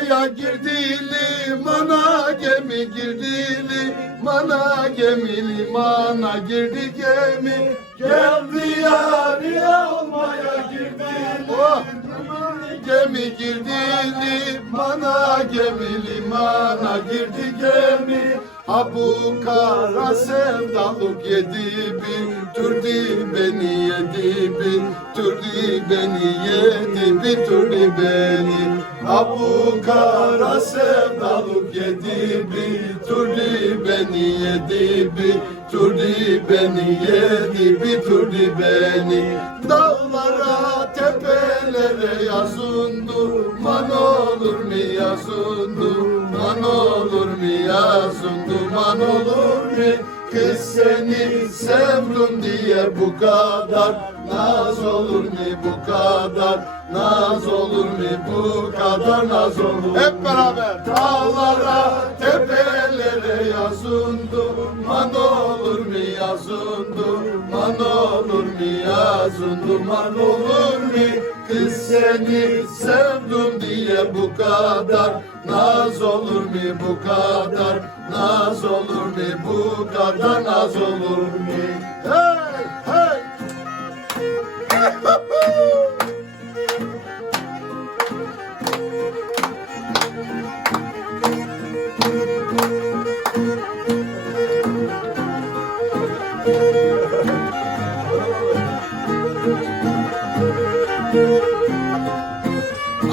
almaya girdi limana gemi girdi limana gemi limana girdi gemi geldi yari almaya girdi oh. Gemi girdi limana gemi limana girdi gemi Ha bu kara sevdalık yedi bir türlü beni yedi bir türlü beni yedi bir türlü beni. Ha bu kara sevdalık yedi bir türlü beni yedi bir türlü beni yedi bir türlü beni. Dağlara tepelere yazın duman olur mu yazın duman olur yazın duman olur mu? Kız seni sevdim diye bu kadar naz olur mu bu kadar? Naz olur mu bu kadar? Naz olur. Hep beraber. Dağlara tepelere yazın duman olur mu yazın duman olur mu yazın duman olur mu? Kız seni sevdim diye bu kadar. Naz olur mu bu kadar? Naz olur mu bu kadar? Naz olur mu? Hey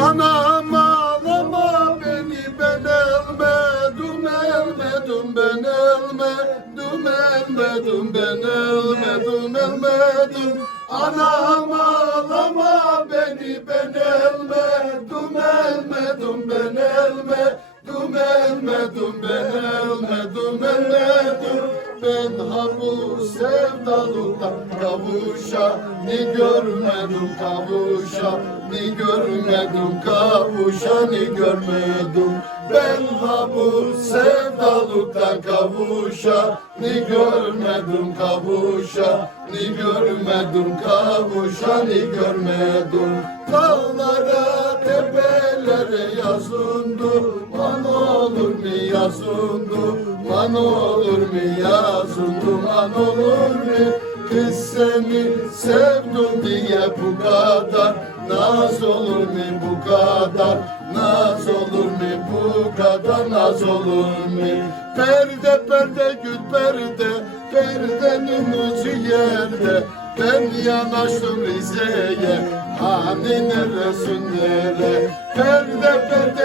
Anam ağlama beni ben elmedim elmedim ben elmedim elmedim ben elmedim elmedim Anam ağlama beni ben elmedim elmedim ben elmedim elmedim ben elmedim elmedim ben ha bu sevdalıktan kavuşa ni görmedim kavuşa ni görmedim kavuşa ni görmedim ben ha bu sevdalıktan kavuşa ni görmedim kavuşa ni görmedim kavuşa ni görmedim. Dağlara tepelere yazın duman olur mu yazın duman olur mu yazın duman olur mu Kız seni sevdim diye bu kadar. Naz olur mu bu kadar? Naz olur mu bu kadar? Naz olur mu? Perde perde gül perde Perdenin ucu yerde. Ben yanaştım Rize'ye Hani neresin nere? Perde perde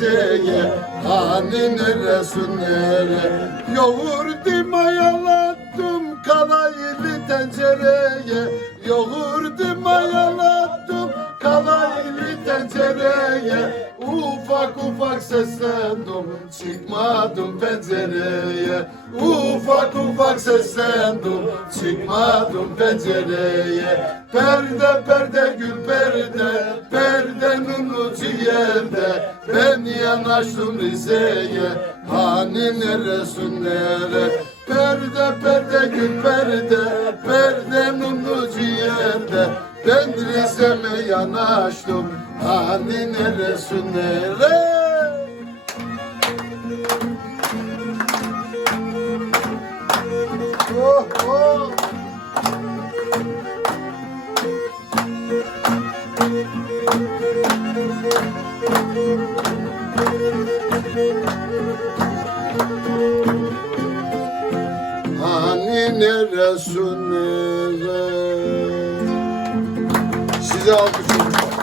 Rize'ye Hani neresin nere. Yoğurdum ayalattım Kalaylı tencereye. Yoğurdum ayalattım Kalaylı tencereye. Ufak ufak seslendim Çıkmadım pencereye. Ufak ufak seslendim Çıkmadım pencereye. Perde perde gül perde. Perdenin ucu yerde. Ben yanaştım Rize'ye. Hani neresin nere? Perde perde gül perde. Perdenin ucu yerde. Ben Rize'me yanaştım. Hani neresin nere Hani neresin nere Size alkışlıyorum.